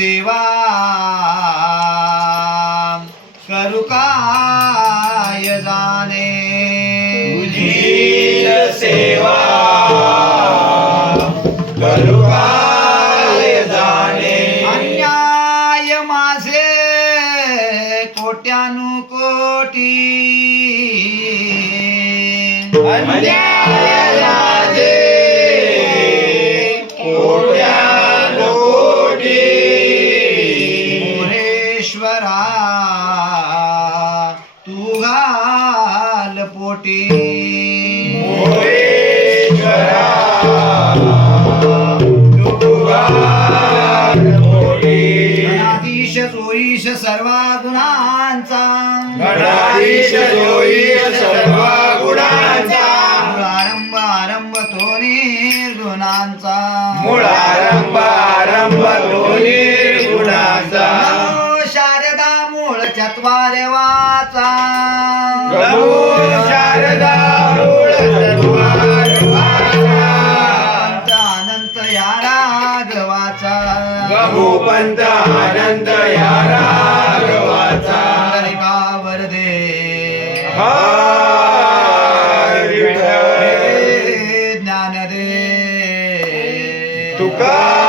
सेवा करू काय जाणे? तुझी सेवा. करू काय जाणे? अन्याय माझे कोट्यानु कोटी अन्याय घाल पोटी. गणाधीश जोईश सर्वा गुणांचा गणाधीश जोई सर्व गुणांचा आरंभ आरंभ तो निर्गुणांचा. मुळारंभ चत्वार वाचा. पंत अनंत या राघवाचा पंत आनंद या राघवाचा दे ज्ञान दे तुका